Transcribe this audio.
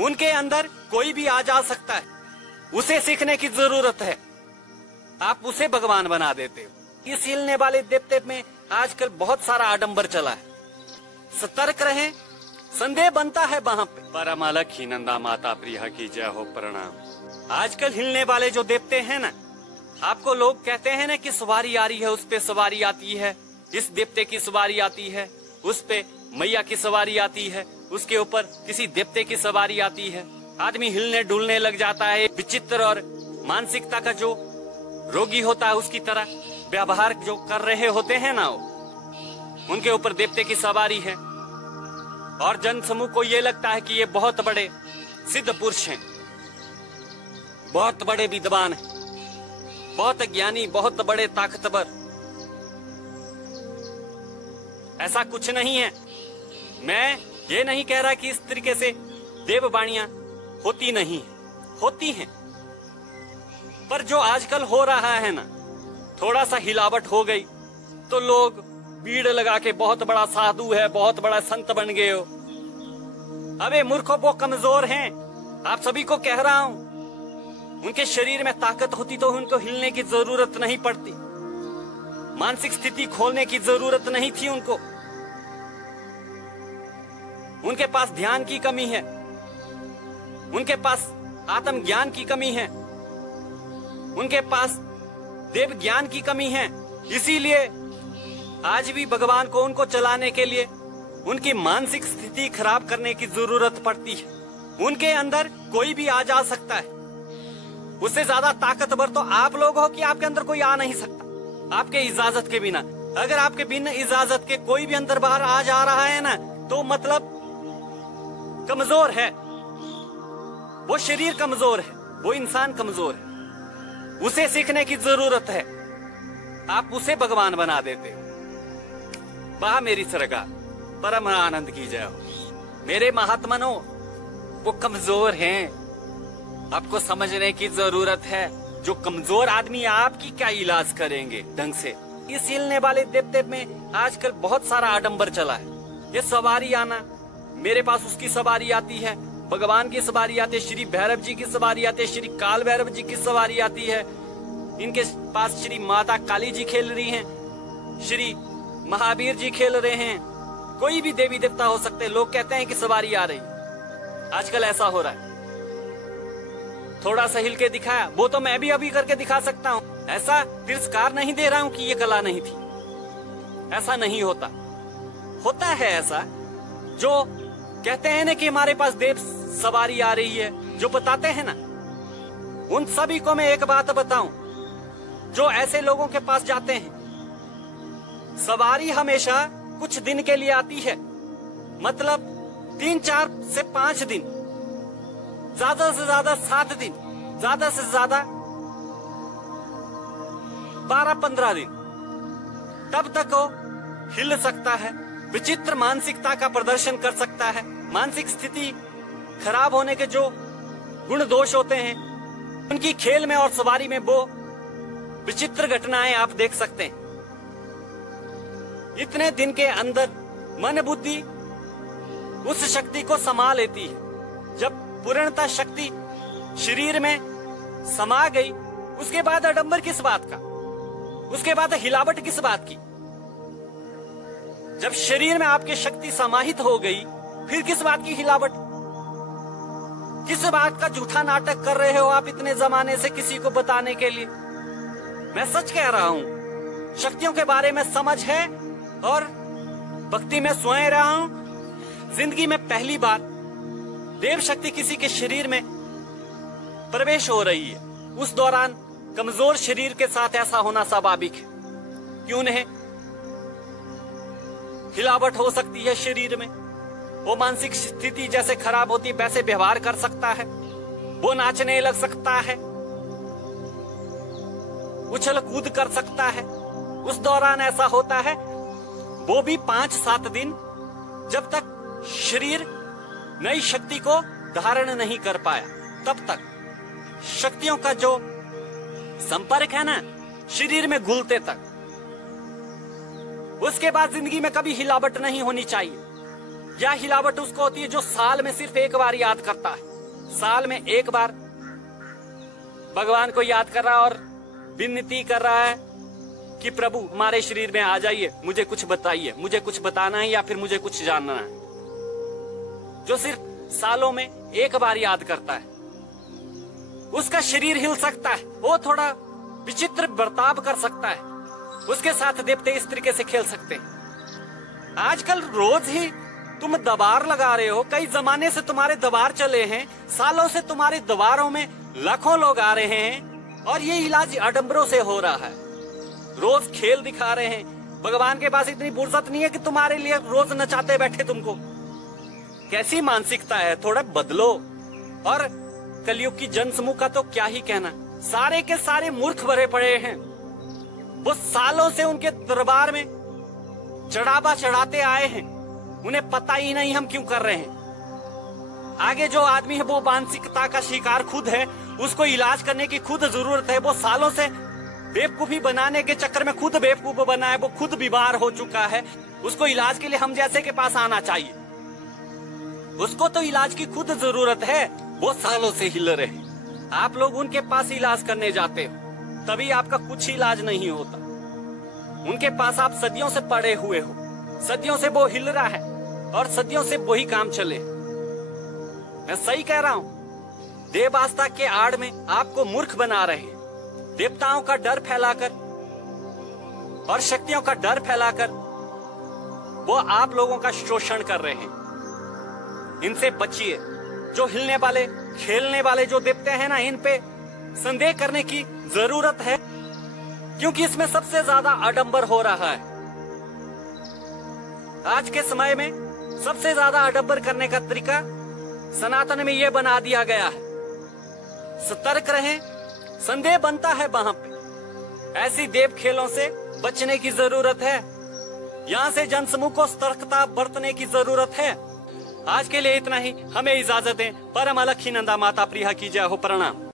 उनके अंदर कोई भी आ जा सकता है, उसे सीखने की जरूरत है। आप उसे भगवान बना देते हो। इस हिलने वाले देवते में आजकल बहुत सारा आडंबर चला है। सतर्क रहें, संदेह बनता है वहां पे। परम अलग ही नंदा माता प्रिया की जय हो, प्रणाम। आजकल हिलने वाले जो देवते हैं ना, आपको लोग कहते हैं ना कि सवारी आ रही है, उस पे सवारी आती है, इस देवते की सवारी आती है, उस पे मैया की सवारी आती है, उसके ऊपर किसी देवते की सवारी आती है। आदमी हिलने डुलने लग जाता है। विचित्र और मानसिकता का जो रोगी होता है उसकी तरह व्यवहार जो कर रहे होते हैं ना, वो उनके ऊपर देवते की सवारी है। और जन समूह को ये लगता है कि ये बहुत बड़े सिद्ध पुरुष हैं, बहुत बड़े विद्वान हैं, बहुत ज्ञानी, बहुत बड़े ताकतवर। ऐसा कुछ नहीं है। मैं ये नहीं कह रहा कि इस तरीके से देववाणियां होती नहीं है, होती हैं। पर जो आजकल हो रहा है ना, थोड़ा सा हिलावट हो गई तो लोग भीड़ लगा के बहुत बड़ा साधु है, बहुत बड़ा संत बन गए हो। अबे मूर्खों, वो कमजोर हैं। आप सभी को कह रहा हूं, उनके शरीर में ताकत होती तो उनको हिलने की जरूरत नहीं पड़ती, मानसिक स्थिति खोलने की जरूरत नहीं थी उनको। उनके पास ध्यान की कमी है, उनके पास आत्मज्ञान की कमी है, उनके पास देव ज्ञान की कमी है। इसीलिए आज भी भगवान को उनको चलाने के लिए उनकी मानसिक स्थिति खराब करने की जरूरत पड़ती है। उनके अंदर कोई भी आ जा सकता है। उससे ज्यादा ताकतवर तो आप लोग हो कि आपके अंदर कोई आ नहीं सकता आपके इजाजत के बिना। अगर आपके बिना इजाजत के कोई भी अंदर बाहर आ जा रहा है ना, तो मतलब कमजोर है, वो शरीर कमजोर है, वो इंसान कमजोर है। उसे सीखने की जरूरत है। आप उसे भगवान बना देते हो। वाह मेरी सरकार, परम आनंद की जय हो। मेरे महात्मनों, वो कमजोर हैं, आपको समझने की जरूरत है। जो कमजोर आदमी आपकी क्या इलाज करेंगे ढंग से। इस हिलने वाले देवते में आजकल बहुत सारा आडंबर चला है। ये सवारी आना, मेरे पास उसकी सवारी आती है, भगवान की सवारी आती है, श्री भैरव जी की सवारी आती है, श्री काल भैरव जी की सवारी आती है, इनके पास श्री माता काली जी खेल रही हैं, श्री महावीर जी खेल रहे हैं, कोई भी देवी देवता हो सकते हैं। लोग कहते हैं कि सवारी आ रही। आजकल ऐसा हो रहा है। थोड़ा सा हिल के दिखाया, वो तो मैं भी अभी करके दिखा सकता हूँ। ऐसा तिरस्कार नहीं दे रहा हूँ कि ये कला नहीं थी, ऐसा नहीं होता। होता है ऐसा, जो कहते हैं ना कि हमारे पास देव सवारी आ रही है, जो बताते हैं ना, उन सभी को मैं एक बात बताऊं, जो ऐसे लोगों के पास जाते हैं, सवारी हमेशा कुछ दिन के लिए आती है, मतलब 3, 4 से 5 दिन, ज्यादा से ज्यादा 7 दिन, ज्यादा से ज्यादा 12-15 दिन, तब तक वो हिल सकता है, विचित्र मानसिकता का प्रदर्शन कर सकता है। मानसिक स्थिति खराब होने के जो गुण दोष होते हैं, उनकी खेल में और सवारी में वो विचित्र घटनाएं आप देख सकते हैं। इतने दिन के अंदर मन बुद्धि उस शक्ति को समा लेती है। जब पूर्णतः शक्ति शरीर में समा गई, उसके बाद आडंबर किस बात का, उसके बाद हिलावट किस बात की। जब शरीर में आपकी शक्ति समाहित हो गई, फिर किस बात की हिलावट, किस बात का झूठा नाटक कर रहे हो आप इतने जमाने से किसी को बताने के लिए। मैं सच कह रहा हूं, शक्तियों के बारे में समझ है और भक्ति में सोए रहा हूं। जिंदगी में पहली बार देव शक्ति किसी के शरीर में प्रवेश हो रही है। उस दौरान कमजोर शरीर के साथ ऐसा होना स्वाभाविक है। क्यों नहीं, हिलावट हो सकती है शरीर में, वो मानसिक स्थिति जैसे खराब होती वैसे व्यवहार कर सकता है, वो नाचने लग सकता है, उछल कूद कर सकता है। उस दौरान ऐसा होता है, वो भी 5-7 दिन, जब तक शरीर नई शक्ति को धारण नहीं कर पाया, तब तक शक्तियों का जो संपर्क है ना शरीर में घुलते तक। उसके बाद जिंदगी में कभी हिलावट नहीं होनी चाहिए। यह हिलावट उसको होती है जो साल में सिर्फ एक बार याद करता है। साल में एक बार भगवान को याद कर रहा है और विनती कर रहा है कि प्रभु हमारे शरीर में आ जाइए, मुझे कुछ बताइए, मुझे कुछ बताना है या फिर मुझे कुछ जानना है। जो सिर्फ सालों में एक बार याद करता है, उसका शरीर हिल सकता है, वो थोड़ा विचित्र बर्ताव कर सकता है, उसके साथ देवते इस तरीके से खेल सकते हैं। आजकल रोज ही तुम दबार लगा रहे हो, कई जमाने से तुम्हारे दबार चले हैं, सालों से तुम्हारे दबारों में लाखों लोग आ रहे हैं और ये इलाज आडंबरों से हो रहा है। रोज खेल दिखा रहे हैं। भगवान के पास इतनी फुर्सत नहीं है कि तुम्हारे लिए रोज नचाते बैठे तुमको। कैसी मानसिकता है, थोड़ा बदलो। और कलयुग की जनसमूह का तो क्या ही कहना, सारे के सारे मूर्ख भरे पड़े हैं। वो सालों से उनके दरबार में चढ़ावा चढ़ाते आए हैं, उन्हें पता ही नहीं हम क्यों कर रहे हैं। आगे जो आदमी है वो मानसिकता का शिकार खुद है, उसको इलाज करने की खुद जरूरत है। वो सालों से बेवकूफी बनाने के चक्कर में खुद बेवकूफ बना है, वो खुद बीमार हो चुका है। उसको इलाज के लिए हम जैसे के पास आना चाहिए। उसको तो इलाज की खुद जरूरत है, वो सालों से हिल रहे हैं। आप लोग उनके पास इलाज करने जाते हो, तभी आपका कुछ इलाज नहीं होता। उनके पास आप सदियों से पड़े हुए हो, सदियों से वो हिल रहा है और सदियों से वही काम चले। मैं सही कह रहा हूं। देव आस्था के आड़ में आपको मूर्ख बना रहे हैं। देवताओं का डर फैलाकर और शक्तियों का डर फैलाकर वो आप लोगों का शोषण कर रहे हैं। इनसे बचिए। जो हिलने वाले खेलने वाले जो देवते हैं ना, इन पे संदेह करने की जरूरत है, क्योंकि इसमें सबसे ज्यादा आडंबर हो रहा है। आज के समय में सबसे ज्यादा आडंबर करने का तरीका सनातन में यह बना दिया गया है। सतर्क रहें, संदेह बनता है वहां पे। ऐसी देव खेलों से बचने की जरूरत है। यहां से जनसमूह को सतर्कता बरतने की जरूरत है। आज के लिए इतना ही। हमें इजाजत दें। परम अलखी नंदा माता प्रिया की जय हो। प्रणाम।